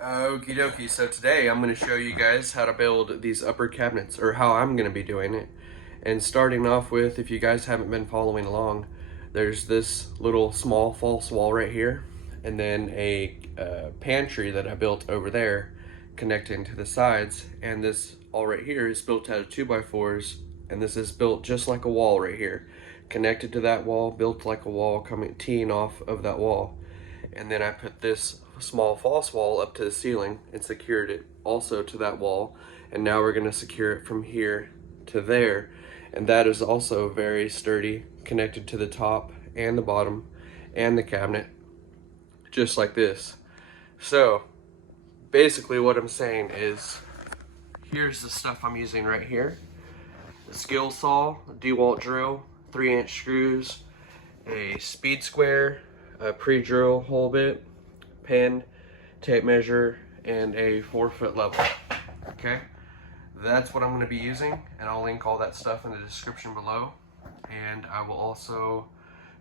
Okie dokie, so today I'm going to show you guys how to build these upper cabinets, or how I'm going to be doing it. And starting off with, if you guys haven't been following along, there's this little small false wall right here, and then a pantry that I built over there connecting to the sides, and this all right here is built out of 2x4s, and this is built just like a wall right here, connected to that wall, built like a wall, coming teeing off of that wall. And then I put this small false wall up to the ceiling and secured it also to that wall, and now we're going to secure it from here to there, and that is also very sturdy, connected to the top and the bottom and the cabinet, just like this. So basically what I'm saying is, here's the stuff I'm using right here: the skill saw, DeWalt drill, 3-inch screws, a speed square, a pre-drill hole bit, pen, tape measure, and a 4-foot level. Okay, that's what I'm going to be using, and I'll link all that stuff in the description below. And I will also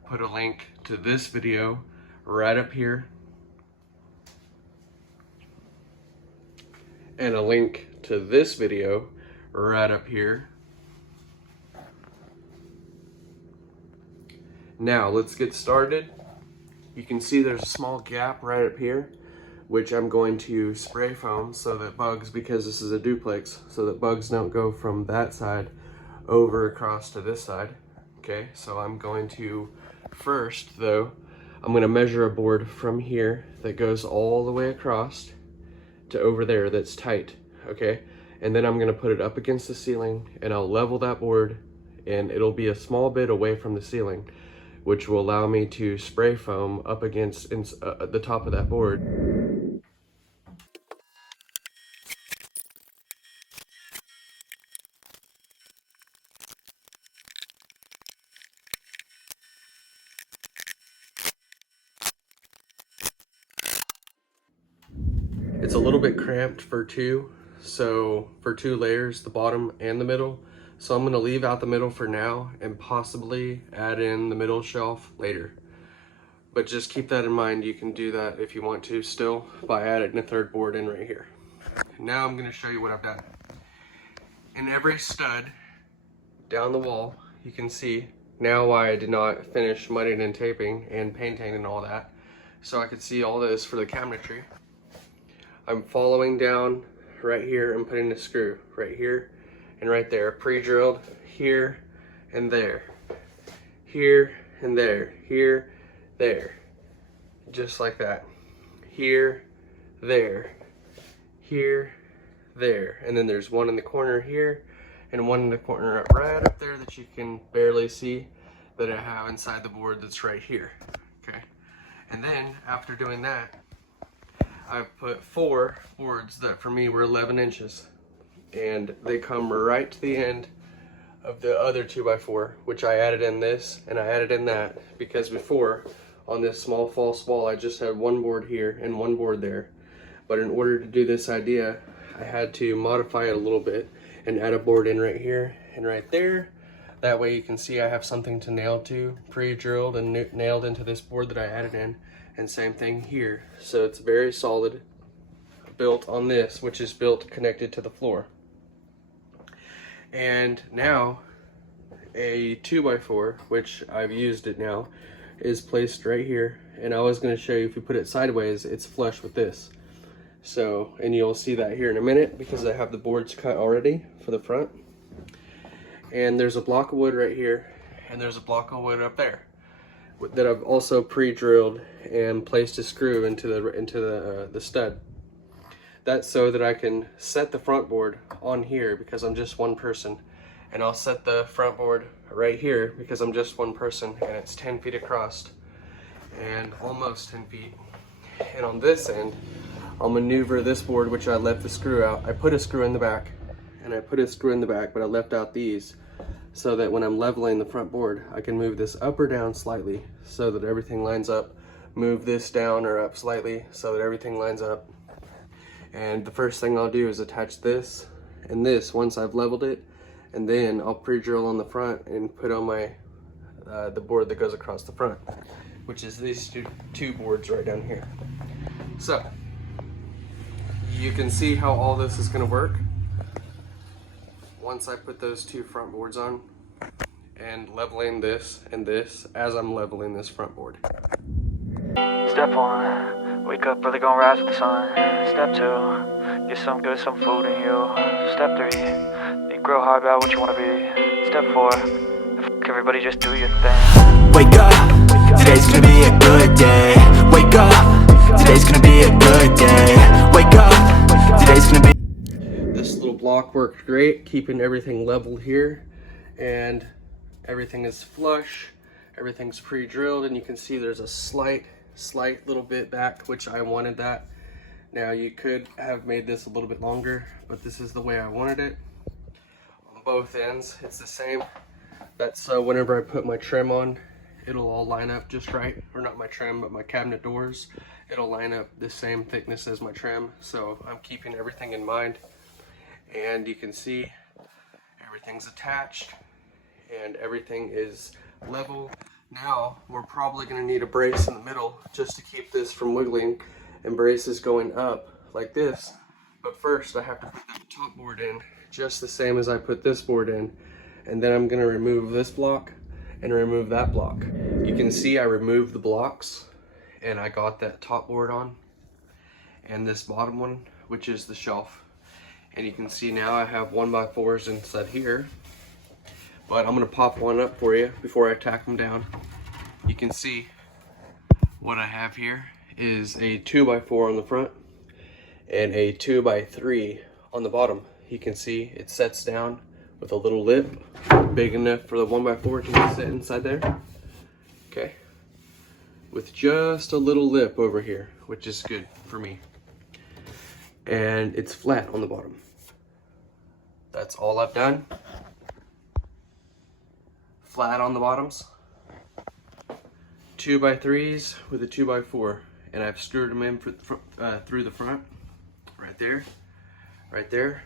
put a link to this video right up here, and a link to this video right up here. Now let's get started. You can see there's a small gap right up here, which I'm going to spray foam so that bugs, because this is a duplex, so that bugs don't go from that side over across to this side. Okay, so I'm going to first, though, I'm going to measure a board from here that goes all the way across to over there that's tight. Okay, and then I'm going to put it up against the ceiling, and I'll level that board, and it'll be a small bit away from the ceiling, which will allow me to spray foam up against the top of that board. It's a little bit cramped for two, so for 2 layers, the bottom and the middle. So I'm gonna leave out the middle for now and possibly add in the middle shelf later. But just keep that in mind. You can do that if you want to still by adding a 3rd board in right here. Now I'm gonna show you what I've done. In every stud down the wall, you can see now why I did not finish mudding and taping and painting and all that. So I could see all this for the cabinetry. I'm following down right here and putting a screw right here and right there, pre-drilled here and there, here and there, here, there, just like that, here, there, here, there, and then there's one in the corner here and one in the corner right up there that you can barely see that I have inside the board that's right here. Okay, and then after doing that, I've put 4 boards that for me were 11 inches, and they come right to the end of the other 2x4, which I added in this and I added in that, because before on this small false wall I just had 1 board here and 1 board there. But in order to do this idea, I had to modify it a little bit and add a board in right here and right there. That way you can see I have something to nail to, pre-drilled and nailed into this board that I added in. And same thing here. So it's very solid, built on this, which is built connected to the floor. And now a 2x4, which I've used it now, is placed right here. And I was going to show you, if you put it sideways, it's flush with this. So, and you'll see that here in a minute because I have the boards cut already for the front. And there's a block of wood right here, and there's a block of wood up there that I've also pre-drilled and placed a screw into the stud. That's so that I can set the front board on here because I'm just one person, and I'll set the front board right here because I'm just one person, and it's 10 feet across and almost 10 feet. And on this end, I'll maneuver this board, which I left the screw out. I put a screw in the back, and I put a screw in the back, but I left out these so that when I'm leveling the front board, I can move this up or down slightly so that everything lines up, move this down or up slightly so that everything lines up. And the first thing I'll do is attach this and this once I've leveled it, and then I'll pre-drill on the front and put on my the board that goes across the front, which is these two boards right down here. So you can see how all this is going to work once I put those two front boards on and leveling this and this as I'm leveling this front board. Step 1, wake up early, gonna rise with the sun. Step 2, get some good, some food in you. Step 3, think real hard about what you wanna be. Step 4, everybody just do your thing. Wake up, today's gonna be a good day. Wake up, today's gonna be a good day. Wake up, today's gonna be. This little block worked great, keeping everything level here, and everything is flush, everything's pre-drilled, and you can see there's a slight little bit back, which I wanted that. Now you could have made this a little bit longer, but this is the way I wanted it. On both ends, it's the same. That's so whenever I put my trim on, it'll all line up just right, or not my trim, but my cabinet doors. It'll line up the same thickness as my trim, so I'm keeping everything in mind. And you can see everything's attached and everything is level. Now we're probably going to need a brace in the middle just to keep this from wiggling, and braces going up like this. But first I have to put that top board in just the same as I put this board in, and then I'm going to remove this block and remove that block. You can see I removed the blocks and I got that top board on and this bottom one, which is the shelf. And you can see now I have 1x4s inside here, but I'm gonna pop one up for you before I tack them down. You can see what I have here is a 2x4 on the front and a 2x3 on the bottom. You can see it sets down with a little lip big enough for the 1x4 to sit inside there. Okay, with just a little lip over here, which is good for me. And it's flat on the bottom. That's all I've done. Flat on the bottoms. 2x3s with a 2x4, and I've screwed them in through the front, right there, right there,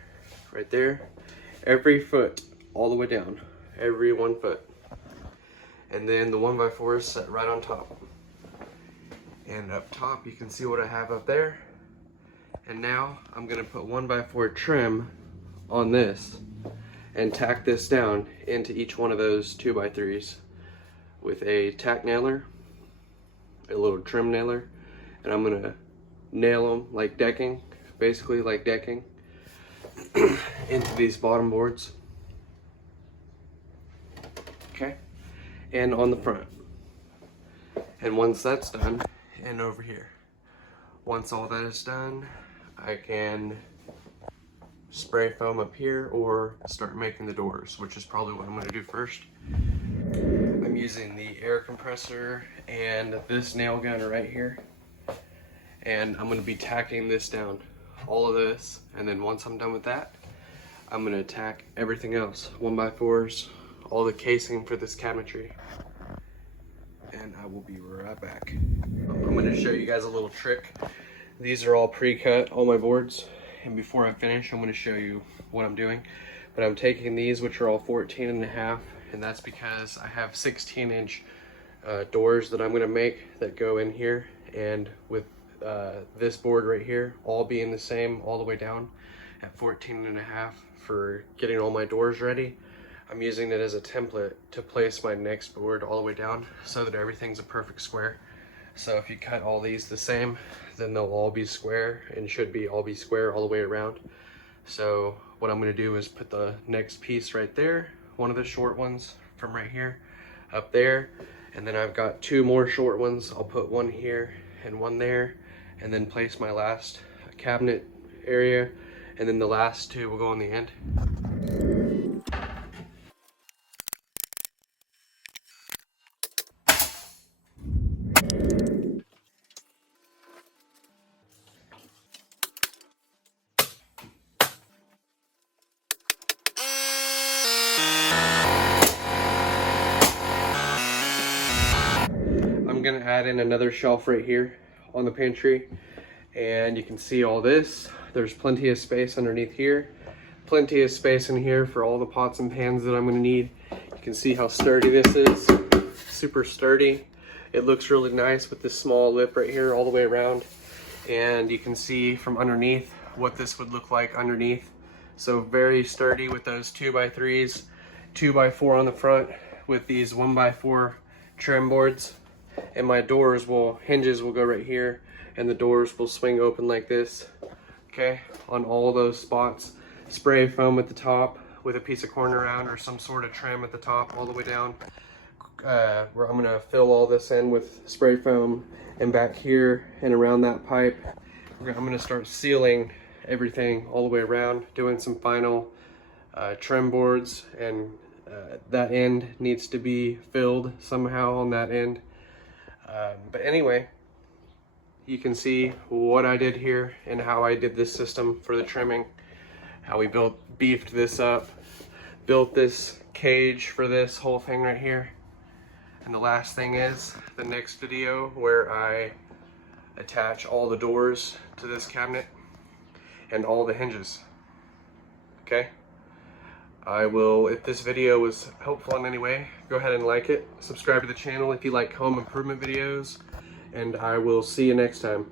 right there, every foot all the way down, every 1 foot. And then the 1x4 is set right on top. And up top you can see what I have up there. And now I'm gonna put 1x4 trim on this and tack this down into each one of those 2x3s with a tack nailer, a little trim nailer, and I'm gonna nail them like decking, basically like decking, into these bottom boards. Okay, and on the front. And once that's done, and over here, once all that is done, I can spray foam up here or start making the doors, which is probably what I'm going to do first. I'm using the air compressor and this nail gun right here, and I'm going to be tacking this down, all of this, and then once I'm done with that, I'm going to tack everything else, 1x4s, all the casing for this cabinetry, and I will be right back. I'm going to show you guys a little trick. These are all pre-cut, all my boards, and before I finish I'm going to show you what I'm doing. But I'm taking these, which are all 14.5, and that's because I have 16-inch doors that I'm going to make that go in here, and with this board right here all being the same all the way down at 14.5 for getting all my doors ready, I'm using it as a template to place my next board all the way down so that everything's a perfect square. So if you cut all these the same, then they'll all be square, and should be all be square all the way around. So what I'm going to do is put the next piece right there, one of the short ones from right here up there, and then I've got two more short ones. I'll put one here and one there, and then place my last cabinet area, and then the last two will go on the end. I'm gonna add in another shelf right here on the pantry, and you can see all this. There's plenty of space underneath here, plenty of space in here for all the pots and pans that I'm gonna need. You can see how sturdy this is, super sturdy. It looks really nice with this small lip right here all the way around. and you can see from underneath what this would look like underneath. So very sturdy with those 2x3s, 2x4 on the front with these 1x4 trim boards. And my hinges will go right here, and the doors will swing open like this. Okay, on all those spots. Spray foam at the top with a piece of corn around or some sort of trim at the top all the way down. Where I'm gonna fill all this in with spray foam, and back here and around that pipe, I'm gonna start sealing everything all the way around, doing some final trim boards, and that end needs to be filled somehow on that end. But anyway, you can see what I did here and how I did this system for the trimming, how we beefed this up, built this cage for this whole thing right here. And the last thing is the next video where I attach all the doors to this cabinet and all the hinges. Okay? I will, if this video was helpful in any way, go ahead and like it. Subscribe to the channel if you like home improvement videos, and I will see you next time.